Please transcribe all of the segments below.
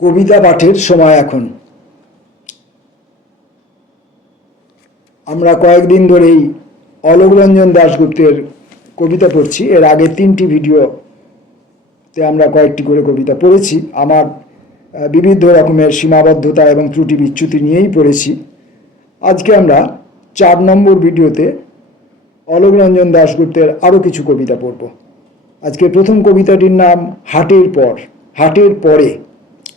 কবিতা পাঠের সময় এখন। আমরা কয়েকদিন ধরেই অলোক রঞ্জন দাশগুপ্তের কবিতা পড়ছি। এর আগে 3টি ভিডিওতে আমরা কয়েকটি করে কবিতা পড়েছি। আমার বিবিধ রকমের সীমাবদ্ধতা এবং ত্রুটি বিচ্যুতি নিয়েই পড়েছি। আজকে আমরা 4 নম্বর ভিডিওতে অলোক রঞ্জন দাশগুপ্তের আরও কিছু কবিতা পড়ব। আজকে প্রথম কবিতাটির নাম হাটের পর। হাটের পরে।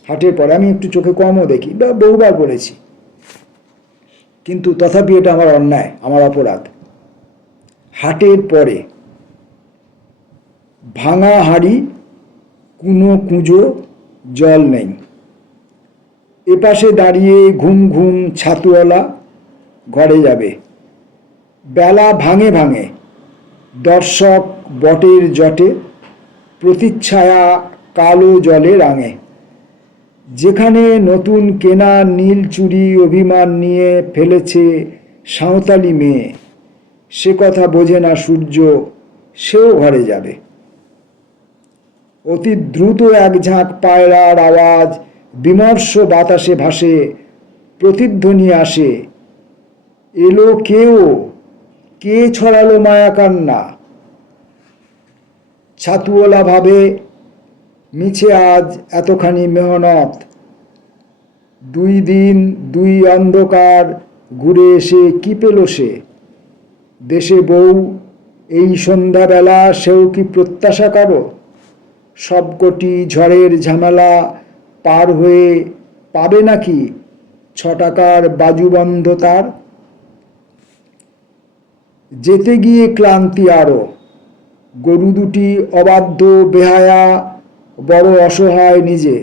হাটের পরে আমি একটু চোখে কমও দেখি, বা বহুবার পড়েছি, কিন্তু তথাপি এটা আমার অন্যায়, আমার অপরাধ। হাটের পরে। ভাঙা হাঁড়ি, কুনো কুঁজো, জল নেই। এপাশে দাঁড়িয়ে ঘুম ঘুম ছাতুওয়ালা ঘরে যাবে। বেলা ভাঙে ভাঙে, দর্শক বটের জটে, প্রতিচ্ছায়া কালো জলে রাঙে। যেখানে নতুন কেনা নীল চুড়ি অভিমান নিয়ে ফেলেছে সাঁওতালি মেয়ে, সে কথা বোঝে না সূর্য, সেও ঘরে যাবে। অতি দ্রুত এক ঝাঁক পায়রার আওয়াজ বিমর্ষ বাতাসে ভাসে, প্রতিধ্বনি আসে, এলো কেউ, কে ছড়ালো মায়া কান্না। ছাতুওয়ালা ভাবে মিছে আজ এতখানি মেহনত, 2 দিন 2 অন্ধকার ঘুরে এসে কি পেল সে। দেশে বউ এই সন্ধ্যাবেলা, সেও কি প্রত্যাশা করো? সবকটি ঝড়ের ঝামেলা পার হয়ে পাবে নাকি 6 টাকার বাজুবন্ধ তার? যেতে গিয়ে ক্লান্তি আরো, গরু দুটি অবাধ্য বেহায়া, বড় অসহায় নিজে।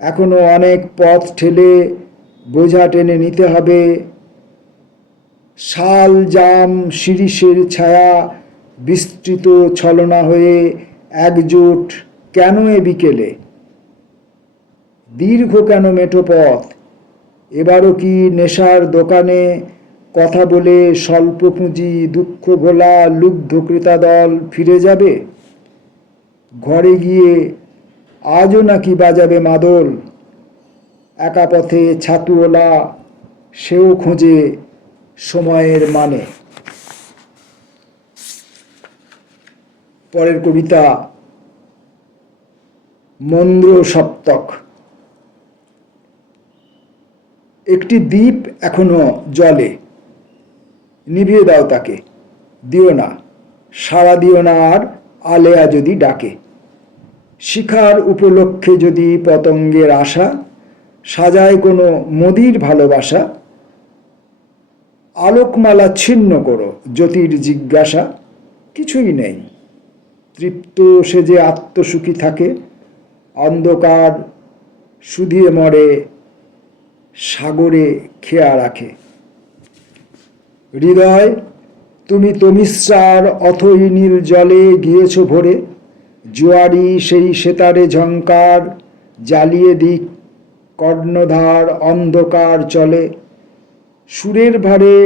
এখনো অনেক পথ ঠেলে বোঝা টেনে নিতে হবে। শাল জাম শিরিষের ছায়া বিস্তৃত ছলনা হয়ে একজোট কেন এ বিকেলে? দীর্ঘ কেন মেঠো পথ? এবারও কি নেশার দোকানে কথা বলে স্বল্প পুঁজি দুঃখ ভোলা লুব্ধ ক্রেতা দল ফিরে যাবে? ঘরে গিয়ে আজও নাকি বাজাবে মাদল? একা পথে ছাতুওলা, সেও খোঁজে সময়ের মানে। পরের কবিতা মন্দ্র সপ্তক। একটি দ্বীপ এখনো জলে, নিভিয়ে দাও তাকে, দিও না, সাড়া দিও না আর আলেয়া যদি ডাকে। শিখার উপলক্ষে যদি পতঙ্গের আশা, সাজায় কোনো মোদির ভালোবাসা। আলোকমালা ছিন্ন করো জ্যোতির জিজ্ঞাসা, কিছুই নেই। তৃপ্ত সে যে আত্মসুখী থাকে, অন্ধকার শুধিয়ে মরে, সাগরে খেয়া রাখে। হৃদয় তুমি তমিশ্রার অথই নীল জলে গিয়েছ ভরে, জোয়ারি সেই সেতারে ঝংকার জ্বালিয়ে দিক কর্ণধার অন্ধকার চলে। সুরের ভারে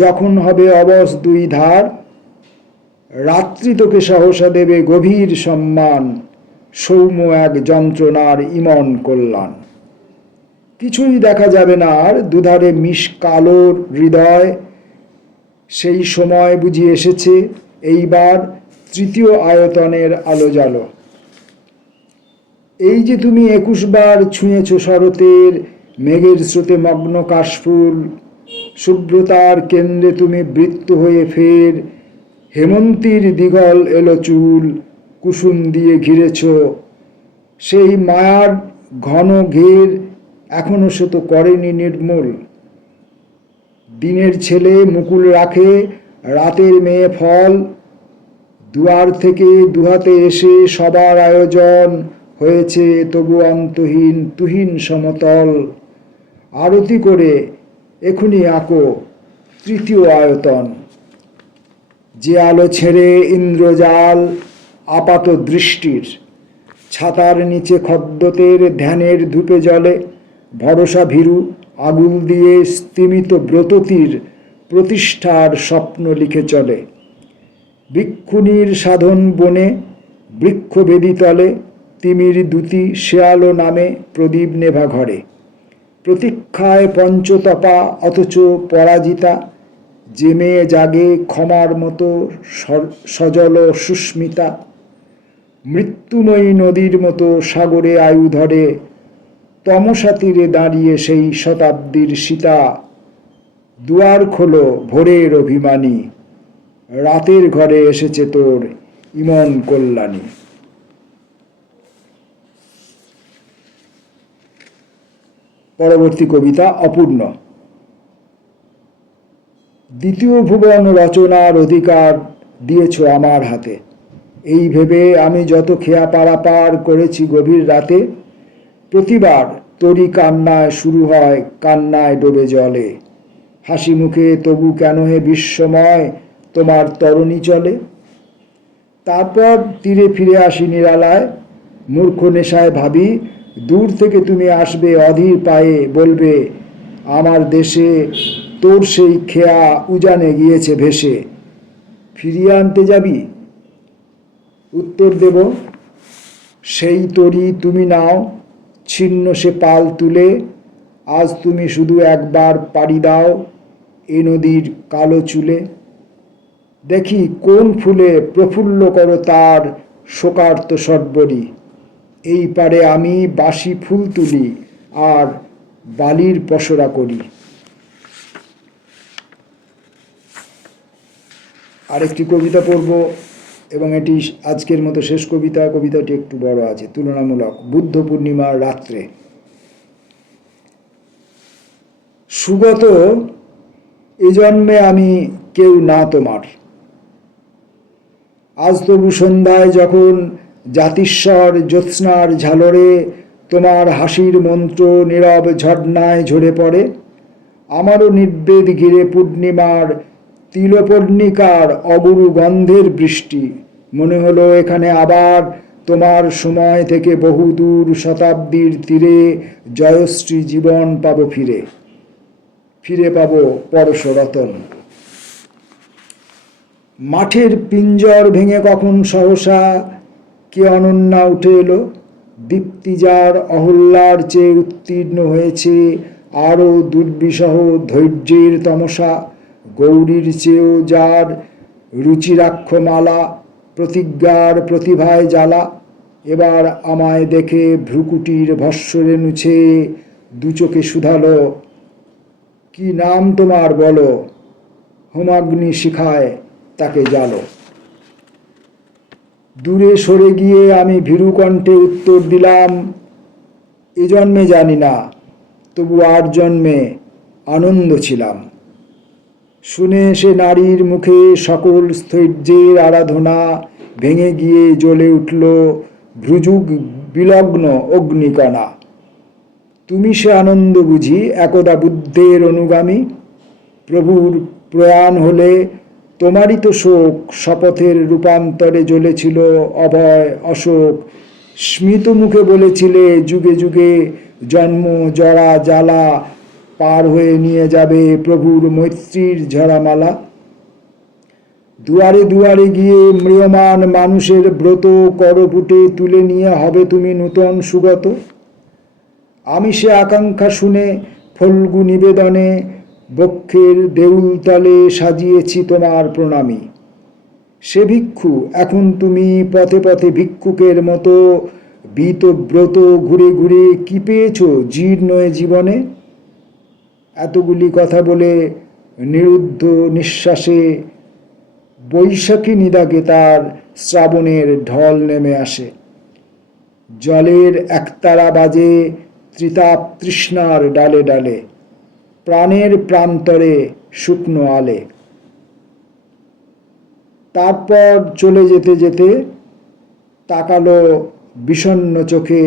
যখন হবে অবস 2 ধার, রাত্রি তোকে সহসা দেবে গভীর সম্মান, সৌম্য এক যন্ত্রণার ইমন কল্যাণ। কিছুই দেখা যাবে না আর দুধারে মিশ কালোর হৃদয়। সেই সময় বুঝি এসেছে এইবার 3য় আয়তনের আলো জালো। এই যে তুমি 21 বার ছুঁয়েছ শরতের মেঘের স্রোতে মগ্ন কাশফুল, শুভ্রতার কেন্দ্রে তুমি বৃত্ত হয়ে ফের, হেমন্তীর দিগল এলো চুল কুসুম দিয়ে ঘিরেছ। সেই মায়ার ঘন ঘের এখনো সে তো করেনি নির্মূল। দিনের ছেলে মুকুল রাখে, রাতের মেয়ে ফল, দুয়ার থেকে দুহাতে এসে সবার আয়োজন হয়েছে তবু অন্তহীন তুহিন সমতল। আরতি করে এখুনি আঁকো 3য় আয়তন। যে আলো ছেড়ে ইন্দ্রজাল আপাত দৃষ্টির, ছাতার নিচে খদ্দতের ধ্যানের ধূপে জলে। ভরসা ভীরু আগুল দিয়ে স্তিমিত ব্রততীর প্রতিষ্ঠার স্বপ্ন লিখে চলে। ভিক্ষুণীর সাধন বনে বৃক্ষবেদী তলে তিমির দ্যুতি শেয়ালো নামে প্রদীপ নেভা ঘরে, প্রতীক্ষায় পঞ্চতপা অথচ পরাজিতা, যে মেয়ে জাগে ক্ষমার মতো সজল সুস্মিতা, মৃত্যুময়ী নদীর মতো সাগরে আয়ু ধরে, তমসা তীরে দাঁড়িয়ে সেই শতাব্দীর সীতা, দুয়ার খোলো ভোরের অভিমানী, রাতের ঘরে এসেছে তোর ইমন কল্যাণী। পরবর্তী কবিতা অপূর্ণ। দ্বিতীয় ভুবন রচনার অধিকার দিয়েছ আমার হাতে, এই ভেবে আমি যত খেয়া পারাপার করেছি গভীর রাতে, প্রতিবার তোরই কান্নায় শুরু হয় কান্নায় ডোবে জলে, হাসি মুখে তবু কেন হে বিশ্বময় তোমার তরণী চলে। তারপর তীরে ফিরে আসি নিরালায়, মূর্খ নেশায় ভাবি দূর থেকে তুমি আসবে অধীর পায়ে, বলবে আমার দেশে তোর সেই খেয়া উজানে গিয়েছে ভেসে, ফিরিয়ে আনতে যাবি? উত্তর দেব সেই তরি তুমি নাও, ছিন্ন সে পাল তুলে, আজ তুমি শুধু একবার পাড়ি দাও এ নদীর কালো চুলে, দেখি কোন ফুলে প্রফুল্ল করো তার শোকার্ত সর্বরী, এই পারে আমি বাসি ফুল তুলি আর বালির পসরা করি। আরেকটি কবিতা পড়ব এবং এটি আজকের মতো শেষ কবিতা। কবিতাটি একটু বড় আছে তুলনামূলক। বুদ্ধ পূর্ণিমার রাত্রে। সুগত এ জন্মে আমি কেউ না তোমার, আজ তবু সন্ধ্যায় যখন জাতিস্বর জ্যোৎস্নার ঝালরে তোমার হাসির মন্ত্র নীরব ঝর্ণায় ঝরে পড়ে, আমারও নির্বেদ ঘিরে পূর্ণিমার তিলপর্ণিকার অগুরু গন্ধের বৃষ্টি, মনে হলো এখানে আবার তোমার সময় থেকে বহুদূর শতাব্দীর তীরে জয়শ্রী জীবন পাবো ফিরে, ফিরে পাবো পরশরতন। মাঠের পিঞ্জর ভেঙে কখন সহসা কে অনন্যা উঠে এলো, দীপ্তিজার অহল্যার চেয়ে উত্তীর্ণ হয়েছে আরও দুর্বিষহ ধৈর্যের তমসা, গৌরীর চেয়েও যার রুচিরাক্ষ মালা, প্রতিজ্ঞার প্রতিভায় জ্বালা, এবার আমায় দেখে ভ্রুকুটির ভস্বরে নুছে দু চোখে শুধালো, কি নাম তোমার বলো, হোমাগ্নি শিখায় তাকে জ্বালো। দূরে সরে গিয়ে আমি ভীরু কণ্ঠে উত্তর দিলাম, এ জন্মে জানি না, তবু আর জন্মে আনন্দ ছিলাম। শুনে সে নারীর মুখে সকল স্থৈর্যের আরাধনা ভেঙে গিয়ে জ্বলে উঠল ভ্রুযুগ বিলগ্ন অগ্নিকণা। তুমি সে আনন্দ বুঝি একদা বুদ্ধের অনুগামী, প্রভুর প্রয়াণ হলে তোমারই তো শোক শপথের রূপান্তরে জ্বলেছিল অভয় অশোক, স্মিত মুখে বলেছিলে যুগে যুগে জন্ম জরা জ্বালা পার হয়ে নিয়ে যাবে প্রভুর মৈত্রীর ঝরামালা। দুয়ারে দুয়ারে গিয়ে ম্রিয়মান মানুষের ব্রত করপুটে তুলে নিয়ে হবে তুমি নূতন সুগত। আমি সে আকাঙ্ক্ষা শুনে ফল্গু নিবেদনে বক্ষের দেউল তলে সাজিয়েছি তোমার প্রণামী। সে ভিক্ষু এখন তুমি পথে পথে ভিক্ষুকের মতো বীতব্রত ঘুরে ঘুরে কি পেয়েছ জীর্ণ জীবনে। এতগুলি কথা বলে নিরুদ্ধ নিঃশ্বাসে বৈশাখী নিদাকে তার শ্রাবণের ঢল নেমে আসে, জলের একতারা বাজে ত্রিতাপ তৃষ্ণার ডালে ডালে, প্রাণের প্রান্তরে শুকনো আলে। তারপর চলে যেতে যেতে তাকালো বিষণ্ণ চোখে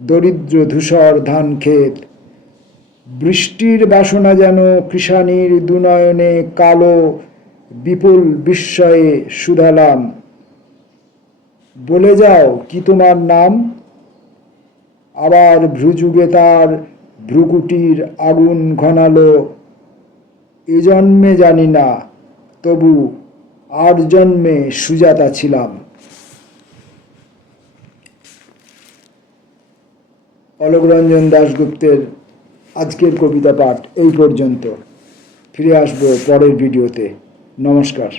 দরিদ্র ধূসর ধান ক্ষেত, বৃষ্টির বাসনা যেন কৃষাণীর দুনয়নে কালো, বিপুল বিস্ময়ে শুধালাম, বলে যাও কি তোমার নাম। আবার ভ্রুযুগে তার ভ্রুকুটির আগুন ঘনালো, এ জন্মে জানি না, তবু আর জন্মে সুজাতা ছিলাম। অলোকরঞ্জন দাশগুপ্তের আজকের কবিতা পাঠ এই পর্যন্ত। ফিরে আসবো পরের ভিডিওতে। নমস্কার।